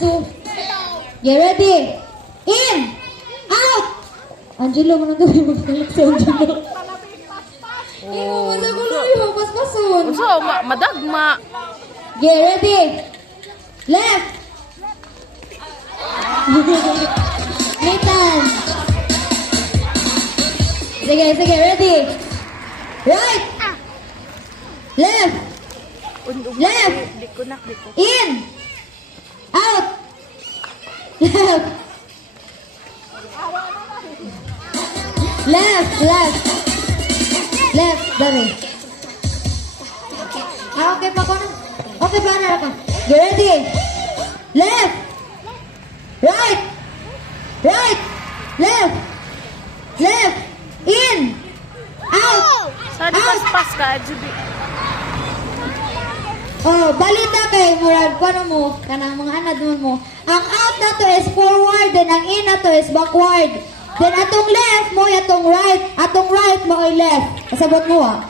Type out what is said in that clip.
2. Get ready. In. Out. Angelo, mo nang gawin magpalit si Angelo. Wala ko lang yung paspason. So, madagma. Get ready. Left. Nathan. Sige, sige, ready. Right. Left. Left. In. Out. Left. Left, left. Left, dari. Okay pa ko na. Okay pa na ka. Get ready. Left. Right. Right. Left. Left. In. Out. Saan pas ka, Judy? Oh, balita kay murag paano mo kanang mga anad mo. Ang out na to is forward, then ang in na to is backward. Then atong left mo atong right, atong right mo ay left. Kasabot mo ah.